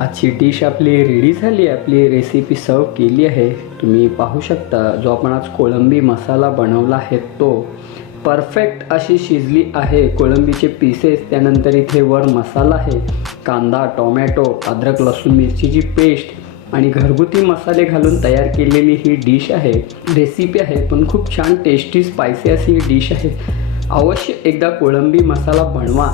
आजची डिश आपली रेडी झाली आहे। आपली रेसिपी सर्व केली आहे। तुम्ही पाहू शकता जो आपण आज कोळंबी मसाला बनवला आहे तो परफेक्ट अशी शिजली आहे। कोळंबीचे पीसेस, त्यानंतर इथे वर मसाला आहे, कांदा, टोमॅटो, अद्रक लसूण मिरचीची पेस्ट आणि घरगुती मसाले घालून तयार केलेली ही डिश आहे, रेसिपी आहे। पण खूप छान टेस्टी स्पायसी अशी ही डिश आहे। अवश्य एकदा कोळंबी मसाला बनवा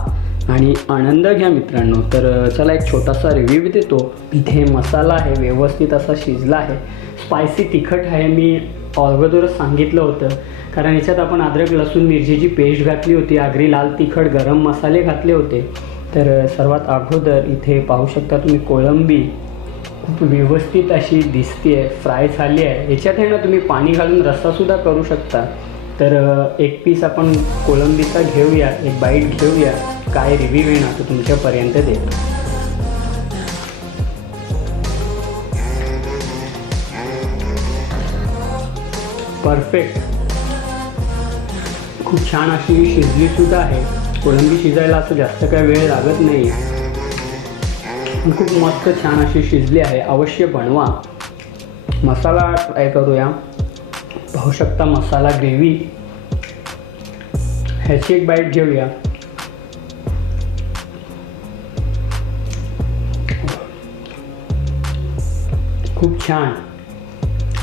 आणि आनंद घ्या मित्रांनो। तर चला एक छोटासा रिव्ह्यू देतो। इथे मसाला आहे, व्यवस्थित असा शिजला आहे, स्पायसी तिखट आहे। मी अगोदरच सांगितलं होतं, कारण याच्यात आपण अद्रक लसूण मिरचीची पेस्ट घातली होती, आगरी लाल तिखट, गरम मसाले घातले होते। तर सर्वात अगोदर इथे पाहू शकता तुम्ही कोळंबी खूप व्यवस्थित अशी दिसते, फ्राय झाली आहे। याच्यात आहे ना तुम्ही पाणी घालून रस्सासुद्धा करू शकता। तर एक पीस आपण कोळंबीचा घेऊया, एक बाईट घेऊया, काय रिव्ह्यू आहे ना तो तुमच्यापर्यंत देतो। परफेक्ट, खूप छान अशी शिजली सुद्धा आहे। कोळंबी शिजायला असं जास्त काही वेळ लागत नाही, खूप मस्त छान अशी शिजली आहे। अवश्य बनवा। मसाला ट्राय करूया। पाहू शकता मसाला ग्रेव्ही, ह्याची एक बाईट घेऊया। खूप छान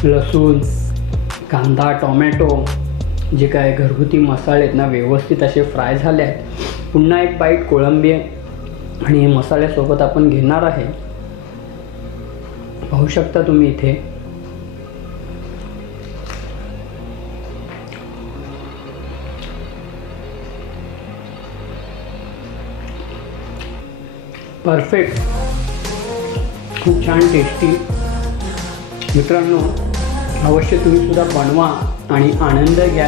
लसूण, कांदा, टोमॅटो, जे काय घरगुती मसाले आहेत ना व्यवस्थित असे फ्राय झाले आहेत। पुन्हा एक बाईट कोळंबी आणि मसाल्यासोबत आपण घेणार आहे। पाहू शकता तुम्ही इथे परफेक्ट, खूप छान टेस्टी। मित्रांनो अवश्य तुम्ही सुद्धा बनवा आणि आनंद घ्या।